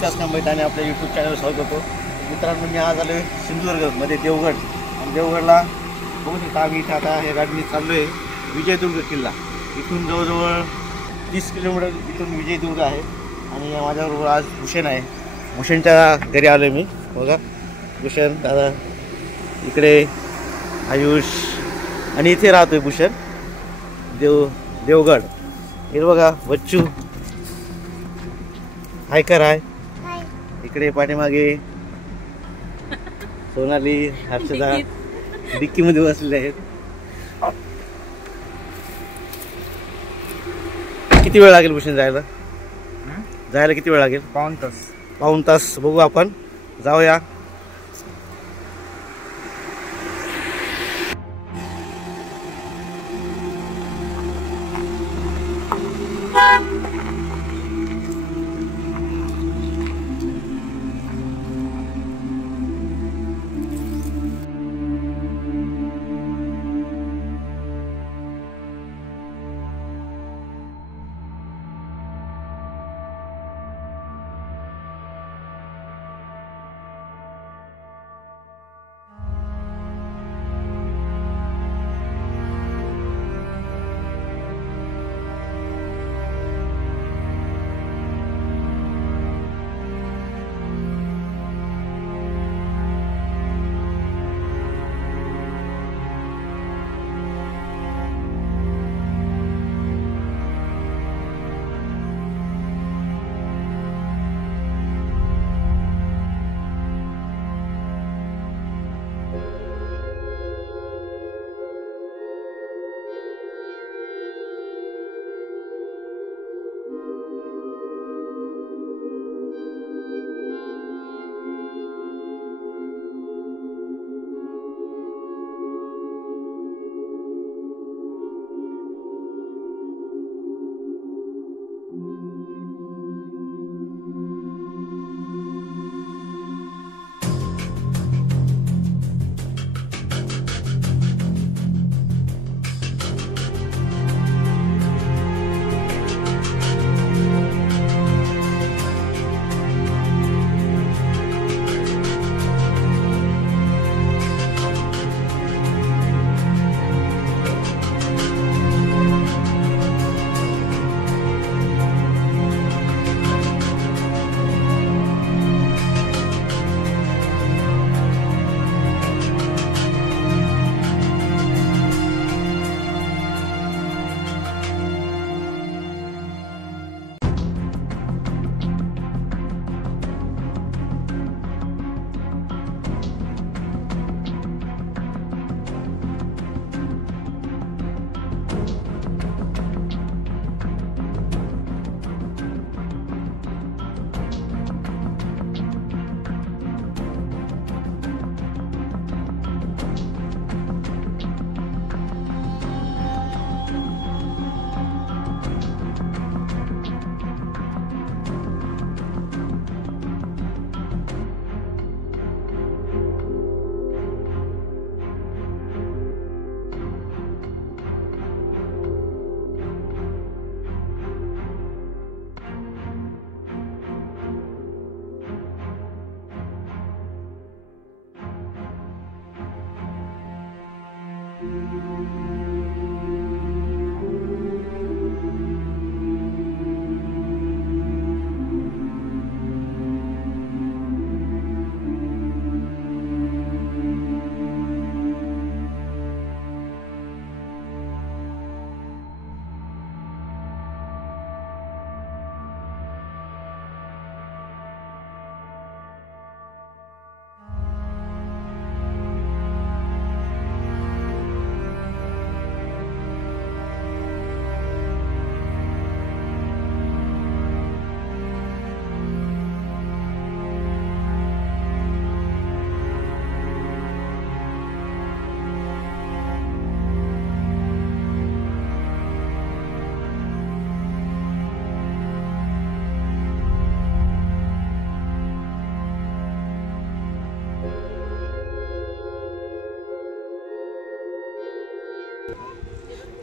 विकास कांबळे आणि आपल्या YouTube channel स्वागत करतो. मित्रांनो, मी आज आलो सिंधुदुर्गमध्ये देवगड. आणि देवगडला बघू शकता आम्ही इथं आता या गाडीने चाललो आहे विजयदुर्ग किल्ला. इथून जवळजवळ 30 किलोमीटर इथून विजयदुर्ग आहे. आणि माझ्याबरोबर आज भूषण आहे. भूषणच्या घरी आलो आहे मी. बघा भूषण दादा इकडे, आयुष आणि इथे राहतोय भूषण. देवगड हे बघा. बच्चू हाय कर हाय. इकडे पाठीमागे सोनाली, हर्षदा डिक्कीमध्ये बसलेले आहेत. किती वेळ लागेल भूषण जायला? किती वेळ लागेल? पाऊण तास. बघू आपण जाऊया.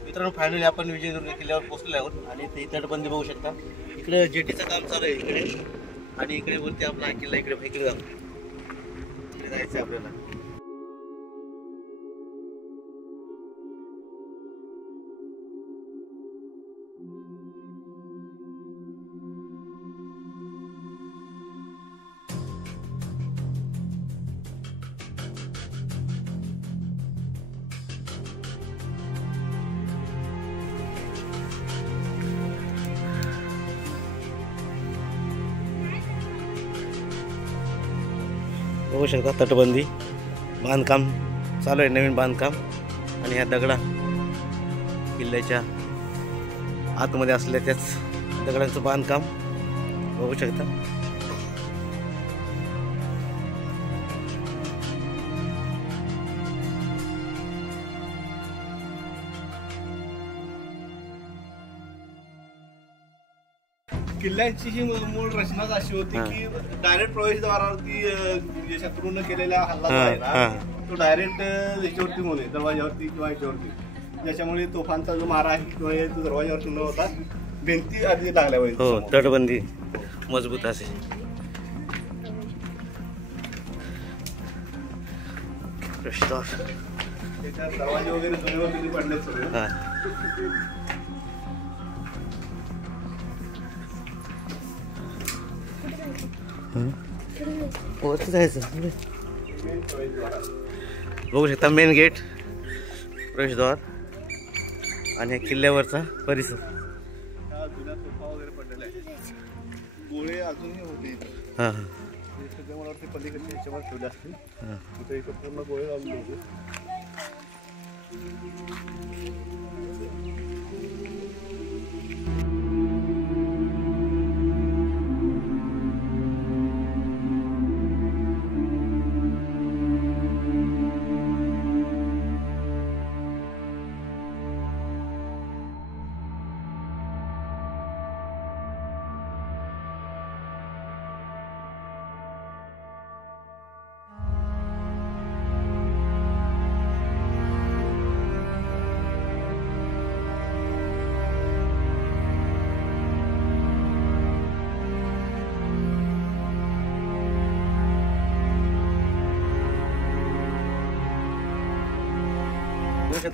मित्रांनो फायनली आपण विजयदुर्ग किल्ल्यावर पोहोचलो आहोत आणि ते तटबंदी बघू शकता. इकडे जेटीचं काम चालू आहे. इकडे आणि इकडे वरती आपला किल्ला इकडे फेकून इकडे जायचं आपल्याला. बघू शकता तटबंदी बांधकाम चालू आहे, नवीन बांधकाम. आणि ह्या दगडा किल्ल्याच्या आतमध्ये असलेल्या त्याच दगडांचं बांधकाम बघू शकता. किल्ल्याची ही मूळ रचनाच अशी होती की डायरेक्ट प्रवेशद्वारावरती शत्रूनं केलेला हल्ला जो आहे ना तो डायरेक्ट याच्यावरती होणे, दरवाजावरती किंवा याच्यावरती, ज्याच्यामुळे तोफांचा जो मारा आहे किंवा तो दरवाजावरती न होता भिंती आधी लागल्या पाहिजे. हो, तटबंदी मजबूत असे. त्याच्यात दरवाजे वगैरे जुन्यावरती पडले सगळे. बघू शकता मेन गेट, प्रवेशद्वार आणि किल्ल्यावरचा परिसर. जुन्या तोफा वगैरे पडलेला आहे, गोळे अजूनही होते. हां सध्या मला वाटते पलीकडच्या ह्याच्यावर ठेवले असतील, तिथे इकडे पूर्ण गोळे लावले होते.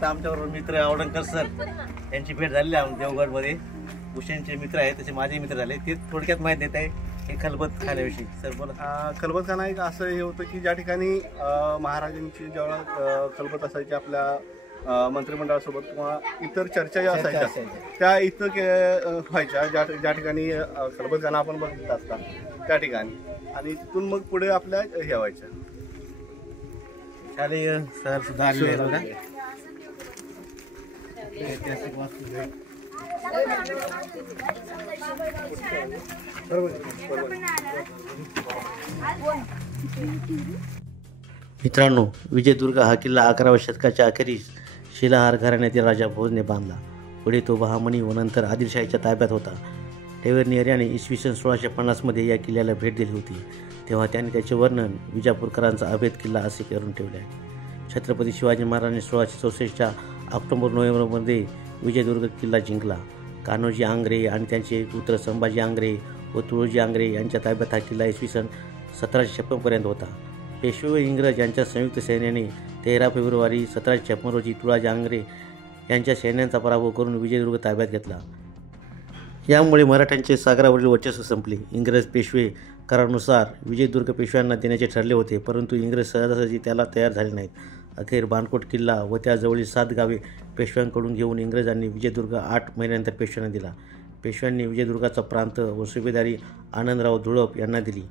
आमच्याबरोबर मित्र आवडणकर सर यांची भेट झालेली आहे देवगडमध्ये. भूषणचे मित्र आहेत, तसे माझे मित्र झाले. ते थोडक्यात माहिती देत आहे हे खलबत खाण्याविषयी. सर बोला. खलबतखाना एक असं हे होतं की ज्या ठिकाणी महाराजांची जेव्हा खलबत असायची आपल्या मंत्रिमंडळासोबत किंवा इतर चर्चा ज्या असायच्या त्या इथं व्हायच्या, ज्या ठिकाणी खलबतखाना आपण बघत असतात त्या ठिकाणी. आणि तिथून मग पुढे आपल्या हे व्हायच्या. शालेय सर सुद्धा आलेले बघा. ऐतिहासिक वास्तू मित्रांनो, विजयदुर्ग हा किल्ला 11व्या शतकाच्या अखेरीस शिलाहार घराण्यातील राजा भोजने बांधला. पुढे तो बहामनी व नंतर आदिलशाहीच्या ताब्यात होता. टेवेर्नियर यांनी इसवी सन 1650 या किल्ल्याला भेट दिली होती. तेव्हा त्यांनी त्याचे वर्णन विजापूरकरांचा अभेद किल्ला असे करून ठेवले आहे. छत्रपती शिवाजी महाराजांनी 1664च्या ऑक्टोबर-नोव्हेंबरमध्ये विजयदुर्ग किल्ला जिंकला. कान्होजी आंग्रे आणि त्यांचे पुत्र संभाजी आंग्रे व तुळोजी आंग्रे यांच्या ताब्यात हा किल्ला इसवी सन 1756 होता. पेशवे व इंग्रज यांच्या संयुक्त सैन्याने 13 फेब्रुवारी 1756 रोजी तुळोजी आंग्रे यांच्या सैन्यांचा पराभव करून विजयदुर्ग ताब्यात घेतला. यामुळे मराठ्यांचे सागरावरील वर्चस्व संपले. इंग्रज पेशवे करारानुसार विजयदुर्ग पेशव्यांना देण्याचे ठरले होते, परंतु इंग्रज सहजासहजी त्याला तयार झाले नाहीत. अखेर बाणकोट किल्ला व त्याजवळील 7 गावे पेशव्यांकडून घेऊन इंग्रजांनी विजयदुर्ग 8 महिन्यानंतर पेशव्यांना दिला. पेशव्यांनी विजयदुर्गाचा प्रांत व सुभेदारी आनंदराव धुळप यांना दिली.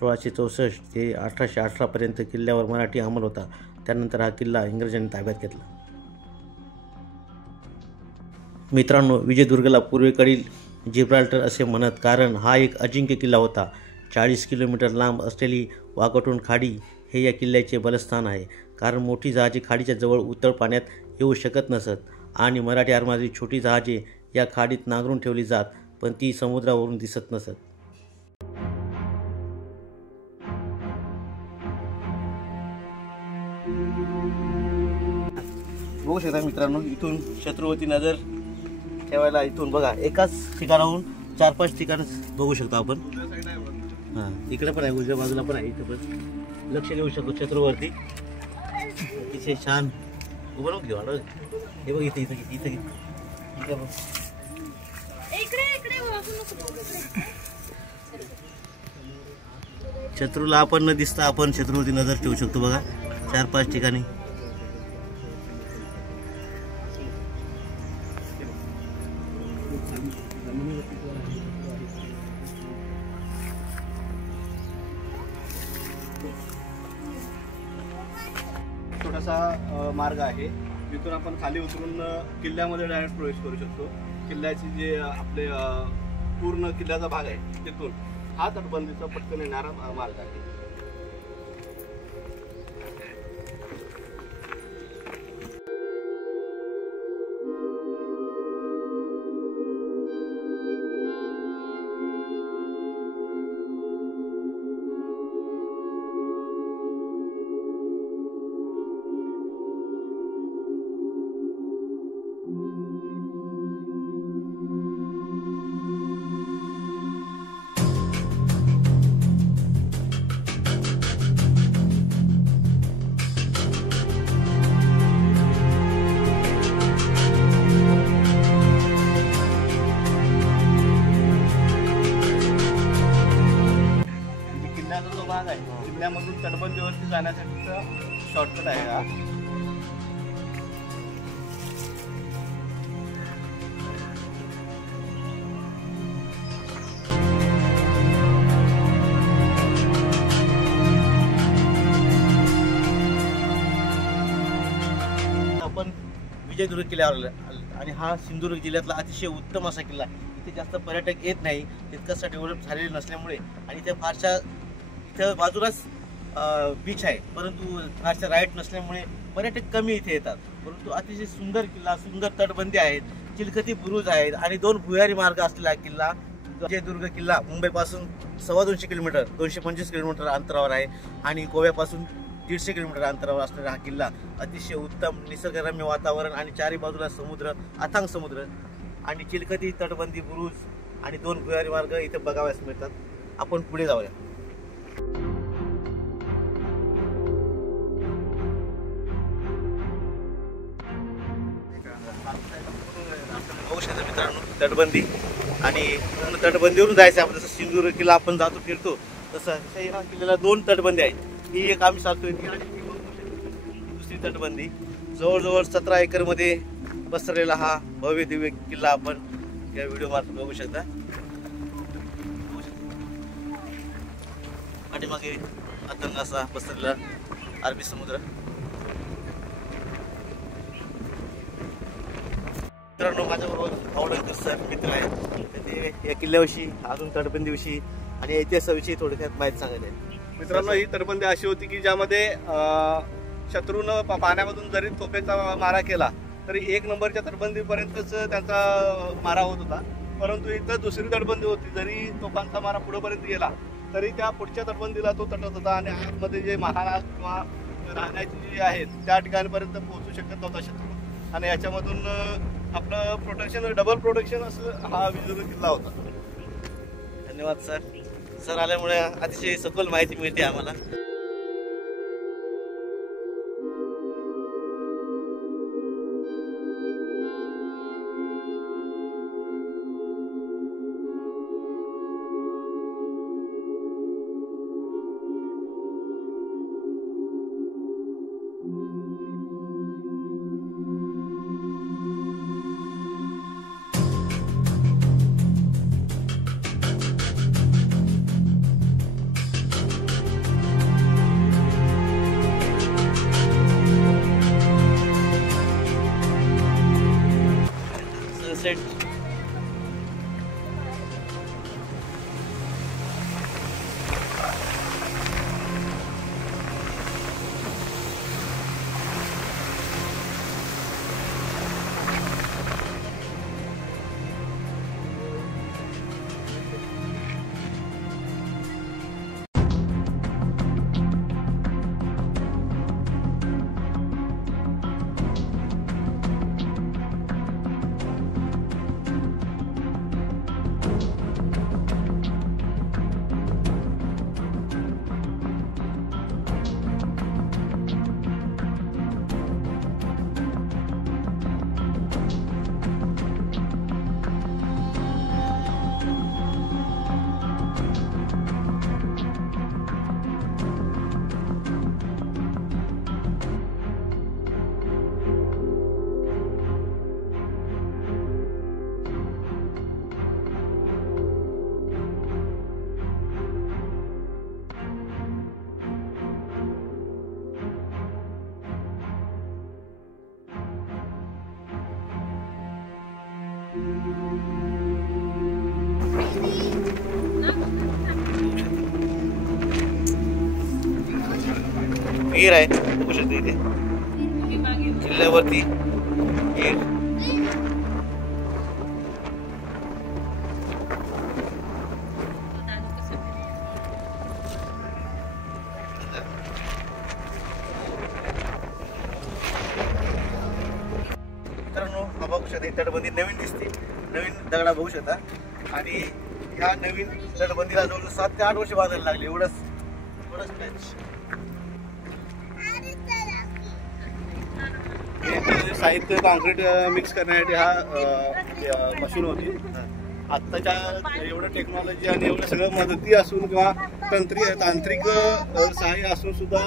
1664 ते 1818 किल्ल्यावर मराठी अंमल होता. त्यानंतर हा किल्ला इंग्रजांनी ताब्यात घेतला. मित्रांनो, विजयदुर्गला पूर्वेकडील जिब्राल्टर असे म्हणत, कारण हा एक अजिंक्य किल्ला होता. 40 किलोमीटर लांब असलेली वाकाटून खाडी हे या किल्ल्याचे बलस्थान आहे. कारण मोठी जहाजे खाडीच्या जवळ उथळ पाण्यात येऊ शकत नसत आणि मराठी आरमाराची छोटी जहाजे या खाडीत नांगरून ठेवली जात, पण ती समुद्रावरून दिसत नसत. बघू शकता मित्रांनो, इथून शत्रूवरती नजर ठेवायला इथून बघा, एकाच ठिकाणाहून 4-5 ठिकाण बघू शकतो आपण. हां इकडे पण आहे, उजव्या बाजूला पण आहे, इथं पण लक्ष देऊ शकतो शत्रूवरती. अतिशय छान उभं राहून घेऊ आलं. हे बघ इथे इथं इथं इथं बघ. शत्रूला आपण न दिसता आपण शत्रूवरती नजर ठेवू शकतो बघा 4-5 ठिकाणी. छोटासा मार्ग आहे, जिथून आपण खाली उतरून किल्ल्यामध्ये डायरेक्ट प्रवेश करू शकतो. किल्ल्याची जे आपले पूर्ण किल्ल्याचा भाग आहे तिथून हा तटबंदीचा पटकन येणारा मार्ग आहे. किल्ल्यामधून तटबंदीवरती जाण्यासाठीचा शॉर्टकट आहे हा. आपण विजयदुर्ग किल्ल्यावर आलो आणि हा सिंधुदुर्ग जिल्ह्यातला अतिशय उत्तम असा किल्ला. इथे जास्त पर्यटक येत नाही, तितकासा डेव्हलप झालेले नसल्यामुळे, आणि इथे फारशा इथं बाजूलाच बीच आहे, परंतु फारशा राईट नसल्यामुळे पर्यटक कमी इथे येतात. परंतु अतिशय सुंदर किल्ला, सुंदर तटबंदी आहेत, चिलखती बुरुज आहेत आणि 2 भुयारी मार्ग असलेला किल्ला. विजयदुर्ग किल्ला मुंबईपासून 225 किलोमीटर 225 किलोमीटर अंतरावर आहे आणि गोव्यापासून 150 किलोमीटर अंतरावर असलेला हा किल्ला अतिशय उत्तम निसर्गरम्य वातावरण आणि चारी बाजूला समुद्र, अथांग समुद्र आणि चिलखती तटबंदी बुरुज आणि 2 भुयारी मार्ग इथे बघावयास मिळतात. आपण पुढे जाऊया. मित्रांनो तटबंदी आणि पूर्ण तटबंदीवरून जायचं आपण. जसं सिंधुदुर्ग किल्ला आपण जातो फिरतो तसं ह्या किल्ल्याला 2 तटबंदी आहेत. ही एक आम्ही चालतोय ती आणि दुसरी तटबंदी. जवळजवळ 17 एकरमध्ये पसरलेला हा भव्य दिव्य किल्ला आपण या व्हिडिओ मार्फत बघू शकता. आणि मग अथांग असा पसरलेला अरबी समुद्र. मित्रांनो माझ्याबरोबर आवडकर सर मित्र आहेत, ते या किल्ल्याविषयी, अजून तटबंदीविषयी आणि इतिहासाविषयी थोडक्यात माहिती सांगायला आहे. मित्रांनो ही तटबंदी अशी होती की ज्यामध्ये शत्रूनं पाण्यामधून जरी तोफेचा मारा केला तरी 1 नंबरच्या तटबंदीपर्यंतच त्यांचा मारा होत होता. परंतु इथं दुसरी तटबंदी होती, जरी तोफांचा मारा पुढेपर्यंत गेला तरी त्या पुढच्या तटबंदीला तो तटत होता आणि आतमध्ये जे महाराज किंवा राहण्याची जी आहेत त्या ठिकाणपर्यंत पोहोचू शकत नव्हता शत्रू. आणि याच्यामधून आपलं प्रोटेक्शन, डबल प्रोटेक्शन असं हा विजयदुर्ग किल्ला होता. धन्यवाद सर. सर आल्यामुळे अतिशय सखोल माहिती मिळते आम्हाला. सनसेट विहीर आहे बघू शकता इथे किल्ल्यावरती विहीर. मित्रांनो हा बघू शकता तटबंदी नवीन दिसते, नवीन दगडा बघू शकता. आणि ह्या नवीन तटबंदीला जवळ 7 ते 8 वर्ष बांधायला लागले. एवढंच साहित्य कॉन्क्रीट मिक्स करण्यासाठी हा मशीन होती. आत्ताच्या एवढं टेक्नॉलॉजी आणि एवढं सगळं मदती असून किंवा तांत्रिक सहाय्य असून सुद्धा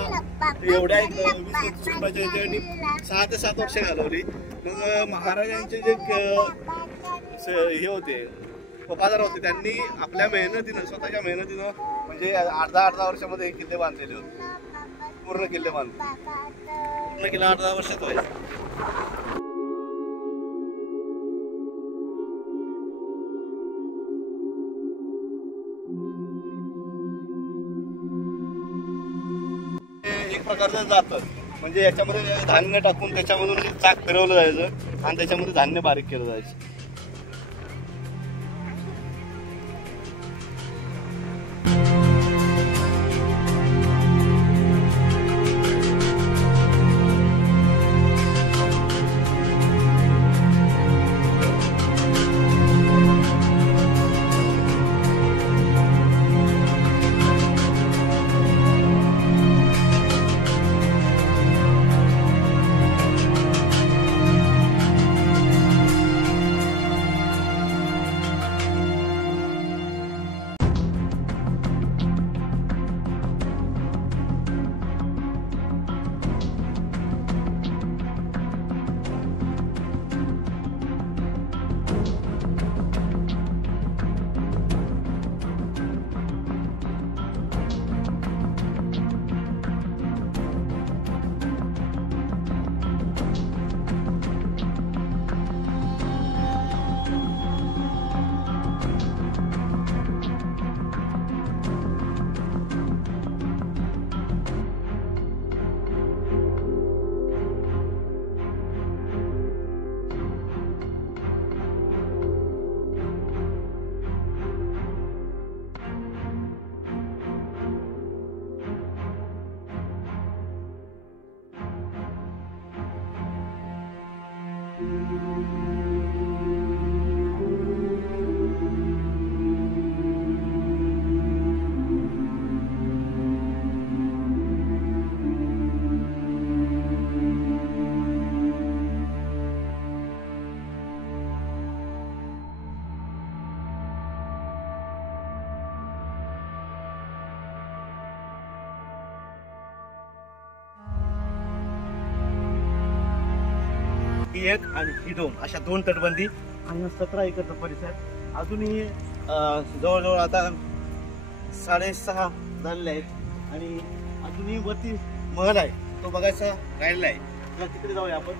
एवढ्या 20-25 रुपयाच्या याच्यासाठी 6 ते 7 वर्ष घालवली. मग महाराजांचे जे हे होते वफादार होते त्यांनी आपल्या मेहनतीनं स्वतःच्या मेहनतीनं म्हणजे अर्धा वर्षामध्ये हे किल्ले बांधलेले होते. पूर्ण किल्ले पूर्ण किल्ला 18 वर्षात व्हायचे. एक प्रकारचं जातं म्हणजे याच्यामध्ये धान्य टाकून त्याच्यामधून चाक फिरवलं जायचं आणि त्याच्यामध्ये धान्य बारीक केलं जायचं. ही एक आणि ही 2 अशा 2 तटबंदी आणि 17 एकरचा परिसर. अजूनही जवळजवळ आता 6:30 झालेले आहेत आणि अजूनही वरती महल आहे तो बघायचा राहिलेला आहे. तर तिकडे जाऊया आपण.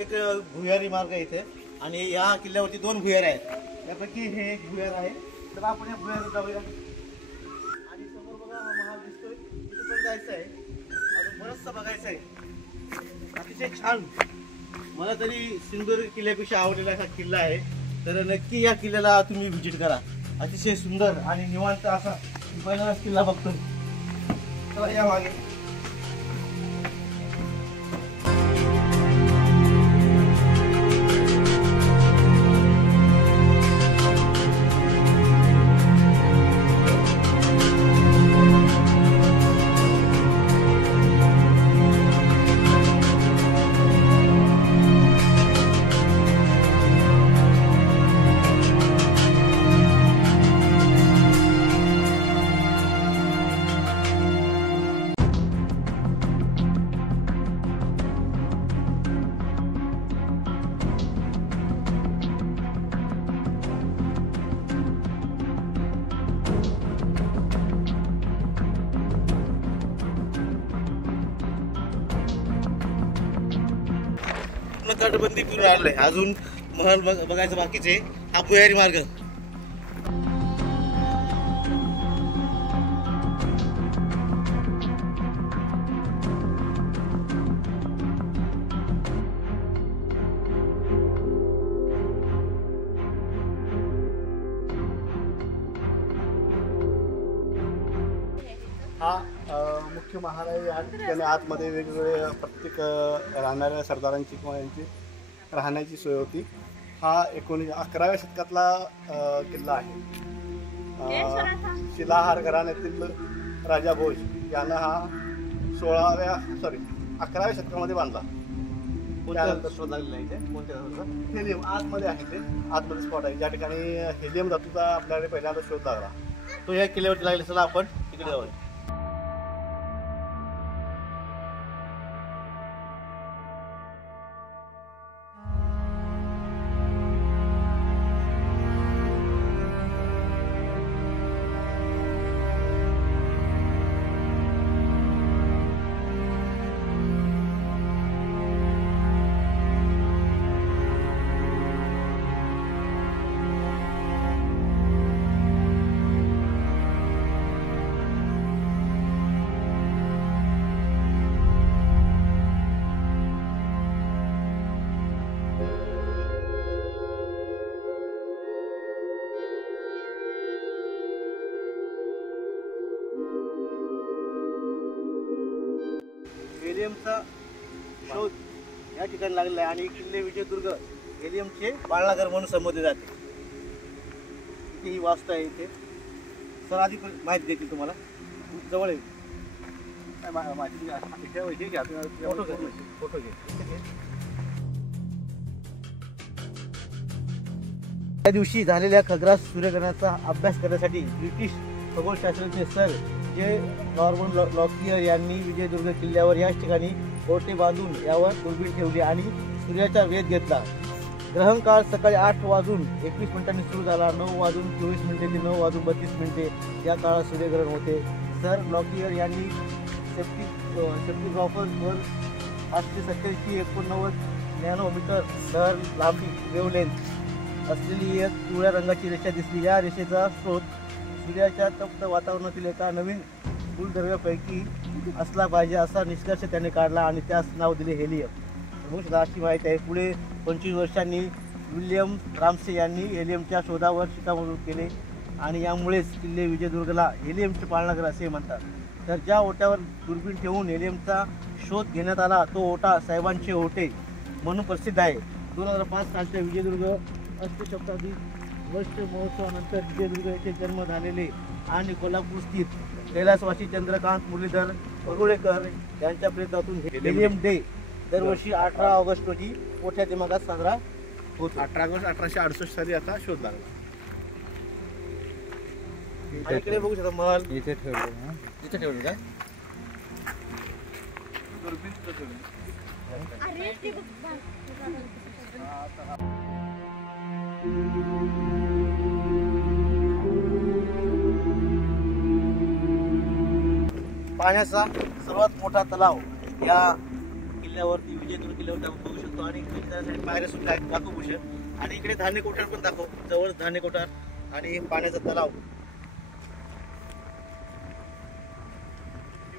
एक भुयारी मार्ग आहे इथे आणि या किल्ल्यावरती 2 भुयार आहेत. त्यापैकी हे एक भुयार आहे. तर आपण या भुयारात जाऊया. आणि समोर बघा महाल दिसतोय, तिथे पण जायचं आहे. अजून बरंचसं बघायचं आहे. अतिशय छान, मला तरी सिंधुदुर्ग किल्ल्यापेक्षा आवडलेला हा किल्ला आहे. तर नक्की या किल्ल्याला तुम्ही व्हिजिट करा. अतिशय सुंदर आणि निवांत असा पहिलाच किल्ला बघतोय. चला या मागे. पूर्ण तटबंदी करून आणलंय. अजून महल बघायचं बाकीचे. हा भुयारी मार्ग. हा मुख्य महाल आहे. या ठिकाणी आतमध्ये वेगवेगळे प्रत्येक राहणाऱ्या सरदारांची किंवा यांची राहण्याची सोय होती. हा 11व्या शतकातला किल्ला आहे. शिलाहार घराण्यातील राजा भोज यानं हा 11व्या शतकामध्ये बांधला. त्यानंतर शोध लागलेला आहे इथे. कोणत्या हेलियम आतमध्ये आहे. ते आतमध्ये स्पॉट आहे ज्या ठिकाणी हेलियम धातूचा आपल्याकडे पहिल्यांदा शोध लागला. तो या किल्ल्यावरती लागले. चला आपण तिकडे जाऊया. हेलियमचा शोध या ठिकाणी लागलेला आहे आणि किल्ले विजयदुर्ग हेलियमचे पाळणाघर म्हणून संबोधले जाते. इथे ही वास्तू आहे. इथे सर आधी माहिती देतील तुम्हाला. जवळ आहे. फोटो घे. त्या दिवशी झालेल्या खग्रास सूर्यग्रहणाचा अभ्यास करण्यासाठी ब्रिटिश खगोलशास्त्रज्ञ सर जे नॉर्मन लॉकियर यांनी विजयदुर्ग किल्ल्यावर याच ठिकाणी ओटे बांधून यावर दुर्बीण ठेवली आणि सूर्याचा वेध घेतला. ग्रहण काळ सकाळी 8:21 सुरू झाला. 9:24 ते 9:32 या काळात सूर्यग्रहण होते. सर लॉकियर यांनी सेप्टिग्राफरवर 887 नॅनोमीटर दर लांबी वेव्हलेंथ असलेली एक पिवळ्या रंगाची रेषा दिसली. या रेषेचा स्रोत सूर्याच्या तप्त वातावरणातील एका नवीन फुलद्रव्यापैकी असला पाहिजे असा निष्कर्ष त्याने काढला आणि त्यास नाव दिले हेलियम. सुद्धा अशी माहिती आहे. पुढे 25 वर्षांनी विल्यम रामसे यांनी हेलियमच्या शोधावर शिक्कामोर्तब केले आणि यामुळेच किल्ले विजयदुर्गला हेलियमचे पाळणाघर असे म्हणतात. तर ज्या ओट्यावर दुर्बीण ठेवून हेलियमचा शोध घेण्यात आला तो ओटा साहेबांचे ओटे म्हणून प्रसिद्ध आहे. 2005 सालच्या विजयदुर्ग अष्टशताब्दी वर्ष महोत्सवानंतर विजयदुर्ग येथे जन्म झालेले आणि कोल्हापूर स्थित कैलासवासी चंद्रकांत मुरलीधर परुळेकर यांच्या प्रयत्नातून हेलियम डे दरवर्षी 18 ऑगस्ट रोजी मोठ्या दिमागात साजरा होतो. 18 ऑगस्ट 1868 साली आता शोध लागला. इकडे बघू शकता महल. इथे ठेवलं काय पाण्याचा सर्वात मोठा तलाव या किल्ल्यावरती विजयदुर्ग किल्ल्यावरती आपण बघू शकतो आणि त्यासाठी पायऱ्या सुद्धा आहेत. दाखवू शकतो आणि इकडे धान्य कोठार पण दाखव. जवळ धान्य कोठार आणि पाण्याचा तलाव.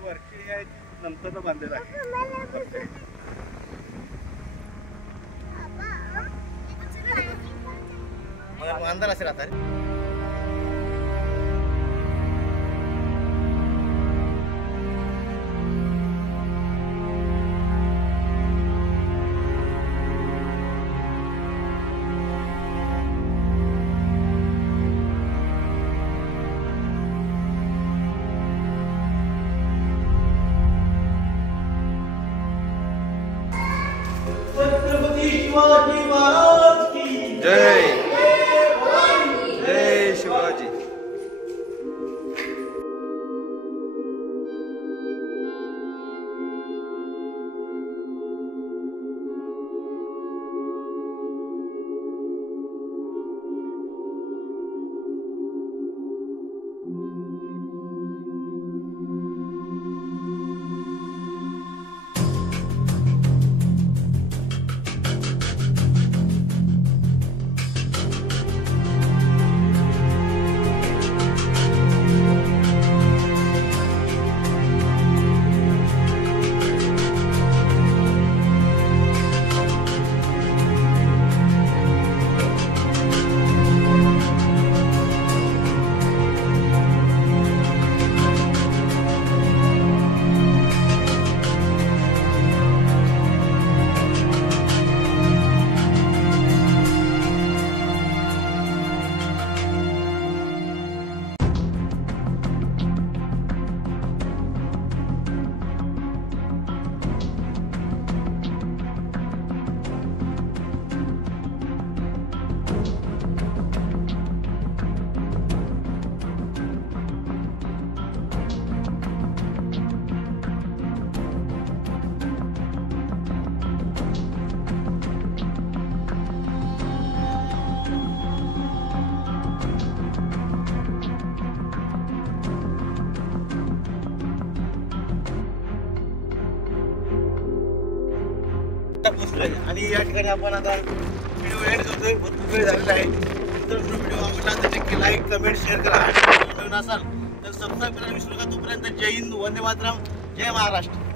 वरची आहे नंतर बांधलेला आहे. अंधार असे राहतात. छत्रपती शिवाजी महाराज की जय. जय शिवाजी. आता पोहोचलोय आणि या ठिकाणी आपण आता व्हिडिओ एंड करतोय. भरपूर वेळ झालेला आहे. जर व्हिडिओ आवडला तर नक्की लाईक कमेंट शेअर करा. नवीन असाल तर सबस्क्राईब करायला विसरू नका. तोपर्यंत जय हिंद, वंदे मातरम, जय महाराष्ट्र.